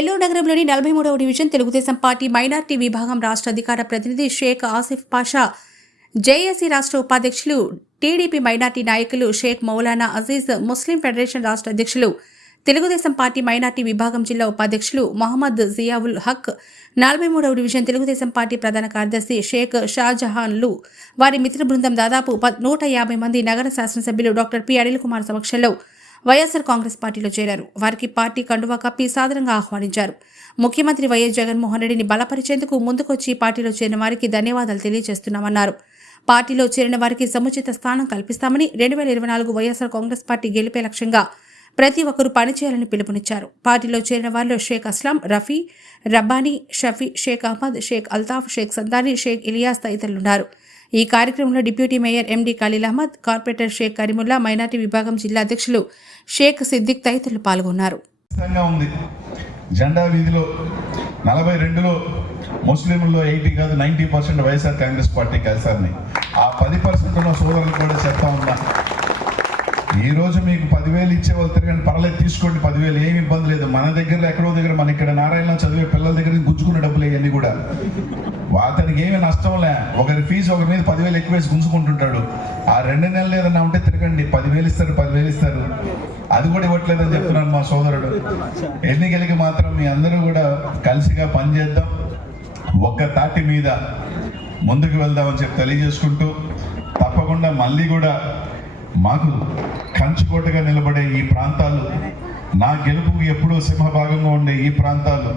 నెల్లూరు నగరంలోని నలభై మూడవ డివిజన్ తెలుగుదేశం పార్టీ మైనార్టీ విభాగం రాష్ట్ర అధికార ప్రతినిధి షేక్ ఆసిఫ్ పాషా జేఏసీ రాష్ట్ర ఉపాధ్యక్షులు టీడీపీ మైనార్టీ నాయకులు షేక్ మౌలానా అజీజ్ ముస్లిం ఫెడరేషన్ రాష్ట్ర అధ్యక్షులు తెలుగుదేశం పార్టీ మైనార్టీ విభాగం జిల్లా ఉపాధ్యక్షులు మహమ్మద్ జియావుల్ హక్ నలభై మూడవ డివిజన్ తెలుగుదేశం పార్టీ ప్రధాన కార్యదర్శి షేక్ షాజహాన్లు వారి మిత్ర బృందం దాదాపు నూట యాభై మంది నగర శాసనసభ్యులు డాక్టర్ పి. అనిల్ కుమార్ సమక్షంలో వైఎస్సార్ కాంగ్రెస్ పార్టీలో చేరారు. వారికి పార్టీ కండువా కప్పి సాదరంగా ఆహ్వానించారు. ముఖ్యమంత్రి వైఎస్ జగన్మోహన్ రెడ్డిని బలపరిచేందుకు ముందుకొచ్చి పార్టీలో చేరిన వారికి ధన్యవాదాలు తెలియజేస్తున్నామన్నారు. పార్టీలో చేరిన వారికి సముచిత స్థానం కల్పిస్తామని రెండు వేల ఇరవై నాలుగు వైఎస్సార్ కాంగ్రెస్ పార్టీ గెలిపే లక్ష్యంగా ప్రతి ఒక్కరూ పనిచేయాలని పిలుపునిచ్చారు. పార్టీలో చేరిన వారిలో షేక్ అస్లాం రఫీ రబ్బానీ షఫీ షేక్ అహ్మద్ షేక్ అల్తాఫ్ షేక్ సందాని షేక్ ఇలియాస్ తదితరులున్నారు. ఈ కార్యక్రమంలో deputy mayor MD Khaleel Ahmed corporator Sheikh Karimulla minority విభాగం జిల్లా అధ్యక్షులు షేక్ సిద్దిక్ తదితరులు పాల్గొన్నారు. జెండా వీధిలో నలభై రెండులో ముస్లింల్లో ఎయిటీ కాదు ninety percent YSR Congress party కలిసారని. ఆ పది పర్సెంట్ ఉన్న సోదరులు కూడా చెప్తా ఉన్నా ఈ రోజు మీకు పదివేలు ఇచ్చే వాళ్ళు తిరగండి పర్లేదు తీసుకోండి పదివేలు ఏమి ఇబ్బంది లేదు. మన దగ్గర ఎక్కడో దగ్గర మన ఇక్కడ నారాయణ చదివే పిల్లల దగ్గర గుంజుకున్న డబ్బులు ఇవన్నీ కూడా. అతనికి ఏమి నష్టం లే. ఒకరి ఫీజు ఒకరి మీద పదివేలు ఎక్కువ వేసి గుంజుకుంటుంటాడు. ఆ రెండు నెలలు ఏదన్నా ఉంటే తిరగండి. పదివేలు ఇస్తారు పదివేలు ఇస్తారు. అది కూడా ఇవ్వట్లేదని చెప్తున్నాను మా సోదరుడు. ఎన్నికలకి మాత్రం మీ అందరూ కూడా కలిసిగా పనిచేద్దాం. ఒక్క తాటి మీద ముందుకు వెళ్దామని చెప్పి తెలియజేసుకుంటూ తప్పకుండా మళ్ళీ కూడా మాకు కంచుకోటగా నిలబడే ఈ ప్రాంతాలు నా గెలుపు ఎప్పుడూ సింహభాగంగా ఉండే ఈ ప్రాంతాలు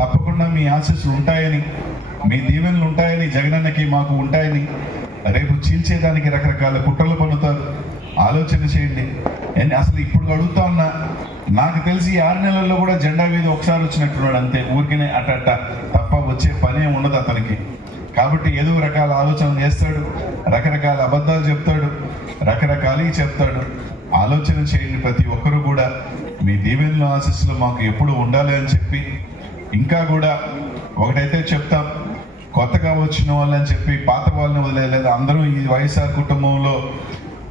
తప్పకుండా మీ ఆశీస్సులు ఉంటాయని మీ దీవెనలు ఉంటాయని జగనన్నకి మాకు ఉంటాయని రేపు చీల్చేదానికి రకరకాల కుట్రలు పన్నుతారు. ఆలోచన చేయండి. ఎన్ని- అసలు ఇప్పుడు అడుగుతా ఉన్నా నాకు తెలిసి ఈ ఆరు నెలల్లో కూడా జెండా మీద ఒకసారి వచ్చినట్టున్నాడు అంతే. ఊరికనే అట్ట తప్ప వచ్చే పనే ఉండదు అతనికి. కాబట్టి ఏదో రకాల ఆలోచన చేస్తాడు రకరకాల అబద్ధాలు చెప్తాడు రకరకాలవి చెప్తాడు. ఆలోచన చేయని ప్రతి ఒక్కరూ కూడా మీ దీవెనలు ఆశీస్సులు మాకు ఎప్పుడు ఉండాలి అని చెప్పి ఇంకా కూడా ఒకటైతే చెప్తాం. కొత్తగా వచ్చిన వాళ్ళని చెప్పి పాత వాళ్ళని వదిలేదు అందరూ ఈ వైఎస్ఆర్ కుటుంబంలో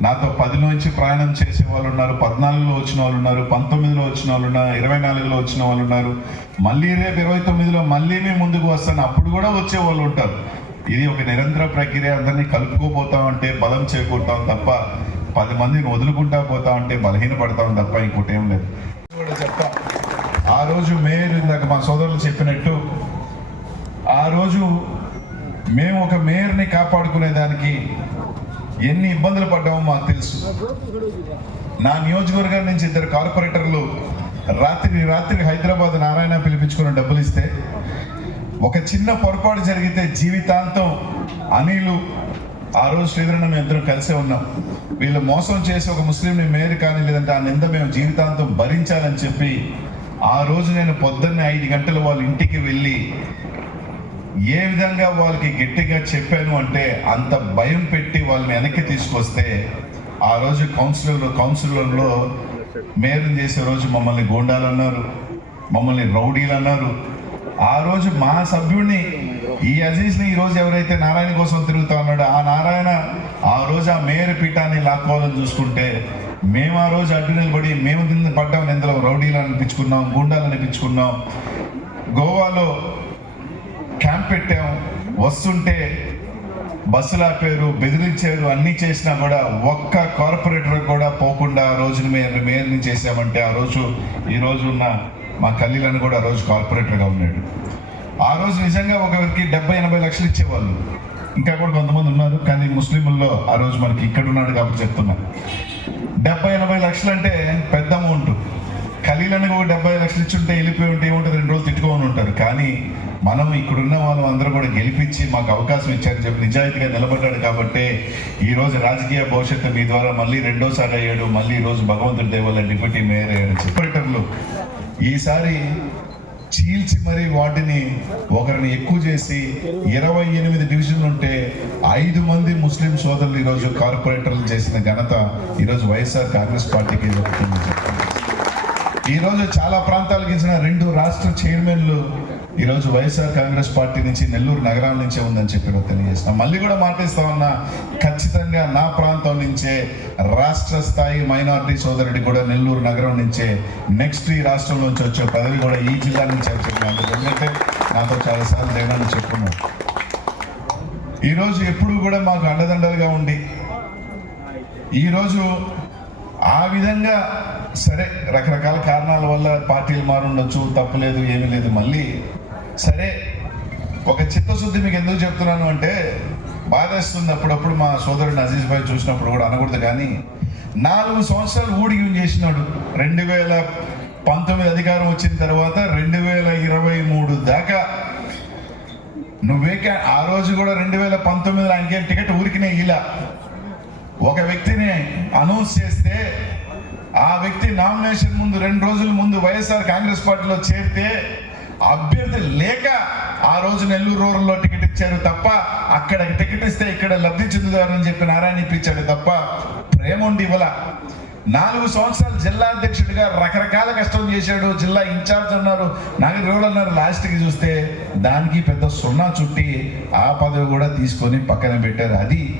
నాతో పది నుంచి ప్రయాణం చేసే వాళ్ళు ఉన్నారు పద్నాలుగులో వచ్చిన వాళ్ళు ఉన్నారు పంతొమ్మిదిలో వచ్చిన వాళ్ళు ఉన్నారు ఇరవై నాలుగులో వచ్చిన వాళ్ళు ఉన్నారు. మళ్ళీ రేపు ఇరవై తొమ్మిదిలో మళ్ళీ మేము ముందుకు వస్తాను. అప్పుడు కూడా వచ్చే వాళ్ళు ఉంటారు. ఇది ఒక నిరంతర ప్రక్రియ. అందరినీ కలుపుకోపోతామంటే బలం చేకూరుతాం తప్ప పది మందిని వదులుకుంటా పోతాం బలహీన బలహీనపడతాం తప్ప ఇంకోటి ఏం లేదు. ఆ రోజు మేయర్ ఇందాక మా సోదరులు చెప్పినట్టు ఆ రోజు మేము ఒక మేయర్ని కాపాడుకునే దానికి ఎన్ని ఇబ్బందులు పడ్డామో మాకు తెలుసు. నా నియోజకవర్గం నుంచి ఇద్దరు కార్పొరేటర్లు రాత్రి రాత్రి హైదరాబాద్ నారాయణ పిలిపించుకుని డబ్బులు ఇస్తే ఒక చిన్న పొరపాటు జరిగితే జీవితాంతం అనిలు ఆ రోజు శ్రీధరణ మేము ఇద్దరం కలిసే ఉన్నాం. వీళ్ళు మోసం చేసి ఒక ముస్లింని మేరు కానీ లేదంటే ఆ నింద మేము జీవితాంతం భరించాలని చెప్పి ఆ రోజు నేను పొద్దున్నే ఐదు గంటలు వాళ్ళ ఇంటికి వెళ్ళి ఏ విధంగా వాళ్ళకి గట్టిగా చెప్పాను అంటే అంత భయం పెట్టి వాళ్ళని వెనక్కి తీసుకొస్తే ఆ రోజు కౌన్సిలర్ కౌన్సిలర్లో మేరం చేసే రోజు మమ్మల్ని గోండాలు అన్నారు మమ్మల్ని రౌడీలు అన్నారు ఆ రోజు మా సభ్యుడిని ఈ అజీజ్ని ఈ రోజు ఎవరైతే నారాయణ కోసం తిరుగుతా ఉన్నాడో ఆ నారాయణ ఆ రోజు ఆ మేయర్ పీఠాన్ని లాక్కోవాలని చూసుకుంటే మేము ఆ రోజు అడ్డు నిలబడి మేము కింద పడ్డాం ఇందులో రౌడీలు అనిపించుకున్నాం గుండాలు అనిపించుకున్నాం. గోవాలో క్యాంప్ పెట్టాం. వస్తుంటే బస్సులు ఆపారు బెదిరించారు అన్నీ చేసినా కూడా ఒక్క కార్పొరేటర్ కూడా పోకుండా ఆ రోజున మేము మేయర్ని చేసామంటే ఆ రోజు ఈ రోజు ఉన్న మా కల్లీలను కూడా ఆ రోజు కార్పొరేటర్గా ఉన్నాడు. ఆ రోజు నిజంగా ఒకరికి డెబ్బై ఎనభై లక్షలు ఇచ్చేవాళ్ళు. ఇంకా కూడా కొంతమంది ఉన్నారు కానీ ముస్లింల్లో ఆ రోజు మనకి ఇక్కడ ఉన్నాడు కాబట్టి చెప్తున్నా. డెబ్బై ఎనభై లక్షలు అంటే పెద్ద అమౌంట్ ఒక డెబ్బై లక్షలు ఇచ్చుంటే వెళ్ళిపోయి ఉంటే ఏముంటుంది? రెండు రోజులు తిట్టుకొని ఉంటారు. కానీ మనం ఇక్కడున్న వాళ్ళు అందరూ కూడా గెలిపించి మాకు అవకాశం ఇచ్చారని చెప్పి నిజాయితీగా నిలబడ్డాడు కాబట్టి ఈ రోజు రాజకీయ భవిష్యత్తు మీ ద్వారా మళ్ళీ రెండోసారి అయ్యాడు మళ్ళీ ఈరోజు భగవంతుడి దేవల్ల డిప్యూటీ మేయర్ అయ్యాడు చెప్పేటర్లు ఈసారి చీల్చి మరి వాటిని ఒకరిని ఎక్కువ చేసి ఇరవై ఎనిమిది డివిజన్లు ఉంటే ఐదు మంది ముస్లిం సోదరులు ఈరోజు కార్పొరేటర్లు చేసిన ఘనత ఈరోజు వైఎస్ఆర్ కాంగ్రెస్ పార్టీకి దక్కుతుంది ఈరోజు చాలా ప్రాంతాలకు ఇచ్చిన రెండు రాష్ట్ర చైర్మన్లు ఈరోజు వైఎస్ఆర్ కాంగ్రెస్ పార్టీ నుంచి నెల్లూరు నగరం నుంచే ఉందని చెప్పి ఈరోజు తెలియజేస్తాం మళ్ళీ కూడా మాట్లాడిస్తామన్నా ఖచ్చితంగా నా ప్రాంతం నుంచే రాష్ట్ర స్థాయి మైనారిటీ సోదరుడి కూడా నెల్లూరు నగరం నుంచే నెక్స్ట్ ఈ రాష్ట్రం నుంచి వచ్చే పదవి కూడా ఈ జిల్లా నుంచి అని ఎందుకంటే నాతో చాలాసార్లు జగన్ చెప్పున్నాను ఈరోజు ఎప్పుడు కూడా మాకు అండదండలుగా ఉండి ఈరోజు ఆ విధంగా సరే రకరకాల కారణాల వల్ల పార్టీలు మారుండొచ్చు తప్పులేదు ఏమీ లేదు మళ్ళీ సరే ఒక చిత్తశుద్ధి మీకు ఎందుకు చెప్తున్నాను అంటే బాధేస్తుంది అప్పుడప్పుడు మా సోదరుడు అజీజ్ భాయ్ చూసినప్పుడు కూడా అనకూడదు కానీ నాలుగు సంవత్సరాలు ఊడిగి చేసినాడు. రెండు వేల పంతొమ్మిది అధికారం వచ్చిన తర్వాత రెండు వేల ఇరవై మూడు దాకా నువ్వే ఆ రోజు కూడా రెండు వేల పంతొమ్మిదిలో ఆయనకి టికెట్ ఊరికినే ఇలా ఒక వ్యక్తిని అనౌన్స్ చేస్తే ఆ వ్యక్తి నామినేషన్ ముందు రెండు రోజుల ముందు వైఎస్ఆర్ కాంగ్రెస్ పార్టీలో చేరితే అభ్యర్థి లేక ఆ రోజు నెల్లూరు రూరల్లో టికెట్ ఇచ్చారు తప్ప అక్కడ టికెట్ ఇస్తే ఇక్కడ లబ్ధి చెందుతారని చెప్పి నారాయణ ఇప్పించాడు తప్ప ప్రేమ ఉండి ఇవ్వాల. నాలుగు సంవత్సరాలు జిల్లా అధ్యక్షుడిగా రకరకాల కష్టం చేశాడు. జిల్లా ఇన్ఛార్జ్ అన్నారు నాకు రోజులు అన్నారు లాస్ట్కి చూస్తే దానికి పెద్ద సున్నా చుట్టి ఆ పదవి కూడా తీసుకొని పక్కన పెట్టారు. అది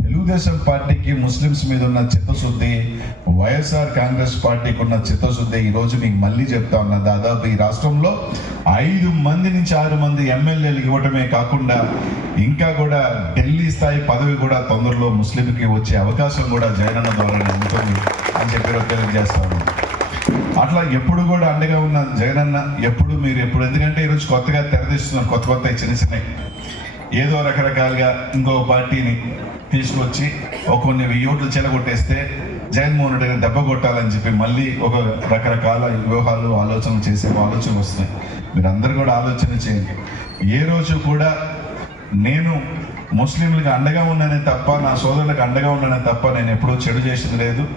తెలుగుదేశం పార్టీకి ముస్లిమ్స్ మీద ఉన్న చిత్తశుద్ధి వైఎస్ఆర్ కాంగ్రెస్ పార్టీకి ఉన్న చిత్తశుద్ధి ఈ రోజు మీకు మళ్ళీ చెప్తా ఉన్నా. దాదాపు ఈ రాష్ట్రంలో ఐదు మంది నుంచి ఆరు మంది ఎమ్మెల్యేలు ఇవ్వటమే కాకుండా ఇంకా కూడా ఢిల్లీ స్థాయి పదవి కూడా తొందరలో ముస్లింకి వచ్చే అవకాశం కూడా జగనన్న ద్వారా ఉంటుంది అని చెప్పి తెలియజేస్తాను అట్లా ఎప్పుడు కూడా అండగా ఉన్న జగనన్న ఎప్పుడు మీరు ఎప్పుడు ఎందుకంటే ఈరోజు కొత్తగా తెరదీస్తున్నారు కొత్త కొత్త చిన్న చిన్నవి. ఏదో రకరకాలుగా ఇంకో పార్టీని తీసుకొచ్చి ఒక కొన్ని వెయ్యి ఓట్లు చెలగొట్టేస్తే జగన్మోహన్ రెడ్డిని దెబ్బ కొట్టాలని చెప్పి మళ్ళీ ఒక రకరకాల వ్యూహాలు ఆలోచనలు చేసే ఆలోచన వస్తున్నాయి. మీరందరూ కూడా ఆలోచన చేయండి. ఏ రోజు కూడా నేను ముస్లింలకు అండగా ఉన్నానే తప్ప నా సోదరులకు అండగా ఉన్నానే తప్ప నేను ఎప్పుడూ చెడు చేసింది లేదు.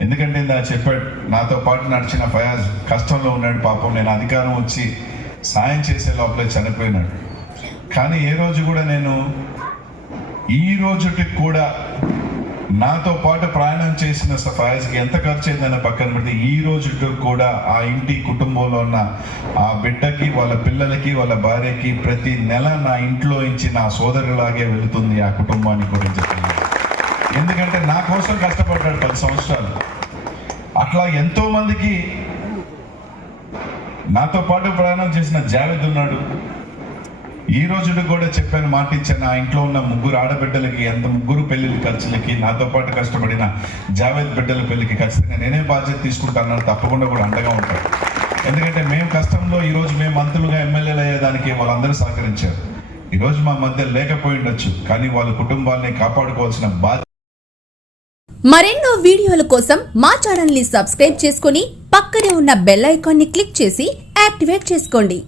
ఎందుకంటే ఇందా చెప్పాడు నాతో పాటు నడిచిన ఫయాజ్ కష్టంలో ఉన్నాడు పాపం నేను అధికారం వచ్చి సాయం చేసే లోపలే చనిపోయినాడు. కానీ ఏ రోజు కూడా నేను ఈ రోజుకి కూడా నాతో పాటు ప్రయాణం చేసిన ఫయాజ్కి ఎంత ఖర్చు అయిందని పక్కన పెడితే ఈ రోజుకి కూడా ఆ ఇంటి కుటుంబంలో ఉన్న ఆ బిడ్డకి వాళ్ళ పిల్లలకి వాళ్ళ భార్యకి ప్రతి నెల నా ఇంట్లో నుంచి నా సోదరులాగే వెళుతుంది ఆ కుటుంబానికి గురించి ఎందుకంటే నా కోసం కష్టపడ్డాడు పది సంవత్సరాలు. అట్లా ఎంతోమందికి నాతో పాటు ప్రయాణం చేసిన జావేద్ ఉన్నాడు. ఈ రోజు కూడా చెప్పాను మాట ఇచ్చాను ఆ ఇంట్లో ఉన్న ముగ్గురు ఆడబిడ్డలకి ఎంత ముగ్గురు పెళ్ళి ఖర్చులకి నాతో పాటు కష్టపడిన జావేద్ బిడ్డల పెళ్ళికి ఖచ్చితంగా నేనే బాధ్యత తీసుకుంటానని తప్పకుండా కూడా అండగా ఉంటాను. ఎందుకంటే మేము కష్టంలో ఈరోజు మేము మంత్రులుగా ఎమ్మెల్యేలు అయ్యేదానికి వాళ్ళందరూ సహకరించారు. ఈరోజు మా మధ్య లేకపోయి ఉండొచ్చు కానీ వాళ్ళ కుటుంబాన్ని కాపాడుకోవాల్సిన బాధ్యత మరెన్నో వీడియోల కోసం మా ఛానల్ని సబ్స్క్రైబ్ చేసుకుని పక్కనే ఉన్న బెల్ ఐకాన్ని క్లిక్ చేసి యాక్టివేట్ చేసుకోండి.